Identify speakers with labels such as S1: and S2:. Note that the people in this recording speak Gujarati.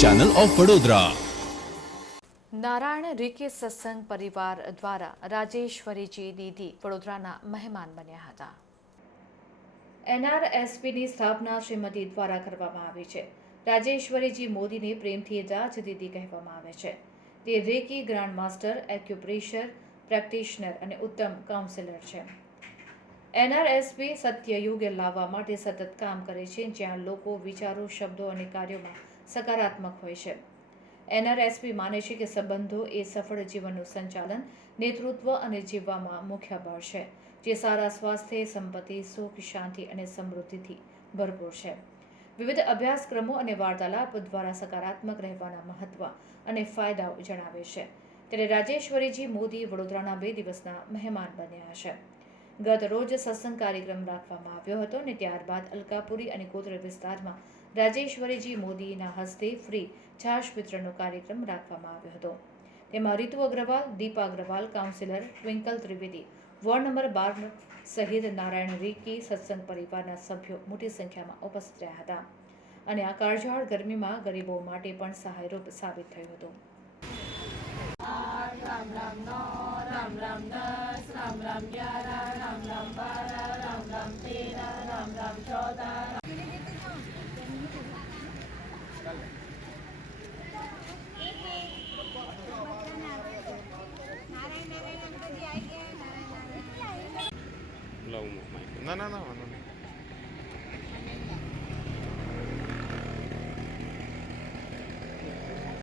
S1: Channel of Vadodara
S2: Narayan Reiki Satsang Parivar દ્વારા રાજેશ્વરીજી દીદી વડોદરાના મહેમાન બન્યા હતા. એનઆરએસપીની સ્થાપના શ્રીમતી દ્વારા કરવામાં આવી છે. રાજેશ્વરીજી મોદીને પ્રેમથી રાજ દીદી કહેવામાં આવે છે. તે Reiki grand master acupressure, practitioner અને ઉત્તમ કાઉન્સિલર છે. એનઆરએસપી સત્ય યુગે લાવવા માટે સતત કામ કરે છે, જ્યાં લોકો વિચારો, શબ્દો અને કાર્યોમાં સકારાત્મક હોય છે. એનઆરએસપી માને છે કે સંબંધો એ સફળ જીવનનું સંચાલન, નેતૃત્વ અને જીવવામાં મુખ્ય બળ છે, જે સારા સ્વાસ્થ્ય, સંપત્તિ, સુખ, શાંતિ અને સમૃદ્ધિથી ભરપૂર છે. વિવિધ અભ્યાસક્રમો અને વાર્તાલાપ દ્વારા સકારાત્મક રહેવાના મહત્વ અને ફાયદાઓ જણાવે છે. ત્યારે રાજેશ્વરીજી મોદી વડોદરાના બે દિવસના મહેમાન બન્યા છે ગત રોજ સત્સંગ કાર્યક્રમ રાખવામાં આવ્યો હતો અને ત્યારબાદ અલકાપુરી અને ગોત્ર વિસ્તારમાં રાજેશ્વરીજી મોદીના હસ્તે ફ્રી છાશ વિતરણનો કાર્યક્રમ રાખવામાં આવ્યો હતો. તેમાં Ritu Agrawal, Deepa Agrawal, councillor Twinkle Trivedi, ward number બાર સહિત નારાયણ રીકી સત્સંગ પરિવારના સભ્યો મોટી સંખ્યામાં ઉપસ્થિત રહ્યા હતા. અને આ કાળઝાળ ગરમીમાં ગરીબો માટે પણ સહાયરૂપ સાબિત થયું હતું.
S3: નારાયણ નારાયણ અંકલજી આવી ગયા નારાયણ નારાયણ
S4: ના ના ના